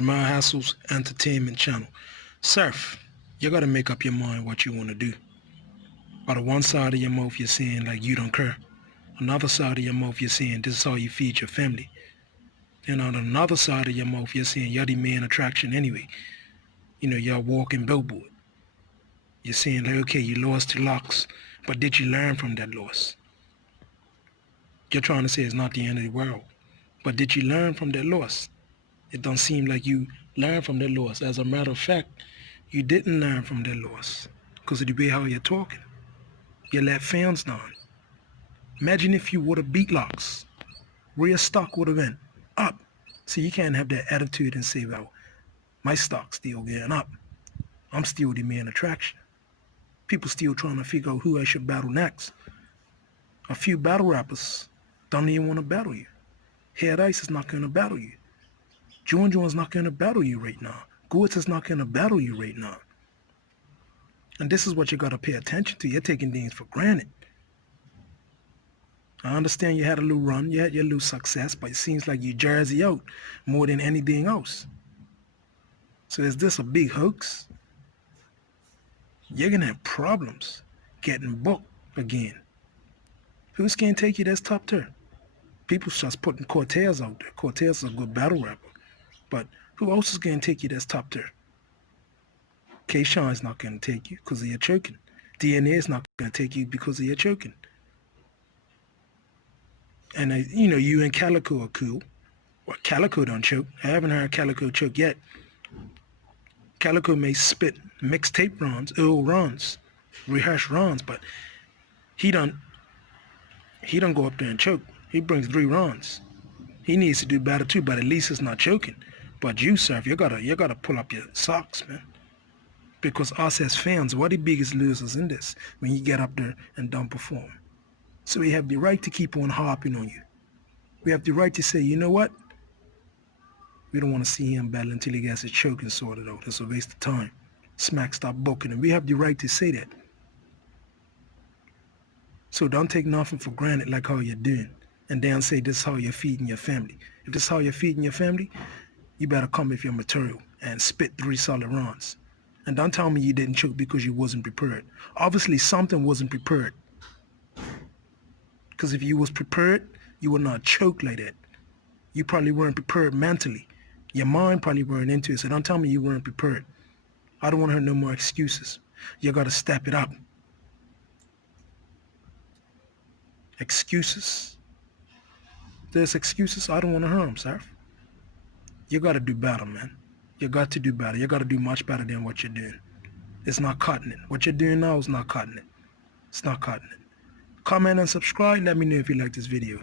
Jamal Hassel's entertainment channel. Surf, you gotta make up your mind what you wanna do. On the one side of your mouth you're saying like you don't care. Another side of your mouth you're saying this is how you feed your family. Then on another side of your mouth you're saying you're the main attraction anyway. You're a walking billboard. You're saying like, okay, you lost to locks, but did you learn from that loss? You're trying to say it's not the end of the world, but did you learn from that loss? It don't seem like you learned from that loss. As a matter of fact, you didn't learn from that loss because of the way how you're talking. You let fans down. Imagine if you would have beat locks, where your stock would have been up. See, you can't have that attitude and say, well, my stock's still getting up. I'm still the main attraction. People still trying to figure out who I should battle next. A few battle rappers don't even want to battle you. Head Ice is not going to battle you. John's not going to battle you right now. Goetz is not going to battle you right now. And this is what you got to pay attention to. You're taking things for granted. I understand you had a little run, you had your little success, but it seems like you jersey out more than anything else. So is this a big hoax? You're going to have problems getting booked again. Who's going to take you that's top tier? People just putting Cortez out there. Cortez is a good battle rapper. But who else is going to take you that's top tier? K-Sean's not going to take you because of your choking. DNA is not going to take you because of your choking. And, you and Calico are cool. Well, Calico don't choke. I haven't heard Calico choke yet. Calico may spit mixtape runs, old runs, rehearsed runs, but he don't go up there and choke. He brings 3 runs. He needs to do better too, but at least it's not choking. But you, Surf, you gotta pull up your socks, man. Because us as fans, we're the biggest losers in this when you get up there and don't perform. So we have the right to keep on harping on you. We have the right to say, you know what? We don't want to see him battle until he gets his choking sorted out. It's a waste of time. Smack, stop booking him. We have the right to say that. So don't take nothing for granted like how you're doing. And then say this is how you're feeding your family. If this is how you're feeding your family, you better come with your material and spit 3 solid runs. And don't tell me you didn't choke because you wasn't prepared. Obviously something wasn't prepared. Because if you was prepared, you would not choke like that. You probably weren't prepared mentally. Your mind probably weren't into it. So don't tell me you weren't prepared. I don't want to hear no more excuses. You got to step it up. Excuses. There's excuses. I don't want to hear them, sir. You got to do better, man. You got to do better. You got to do much better than what you're doing. It's not cutting it. What you're doing now is not cutting it. It's not cutting it. Comment and subscribe. Let me know if you like this video.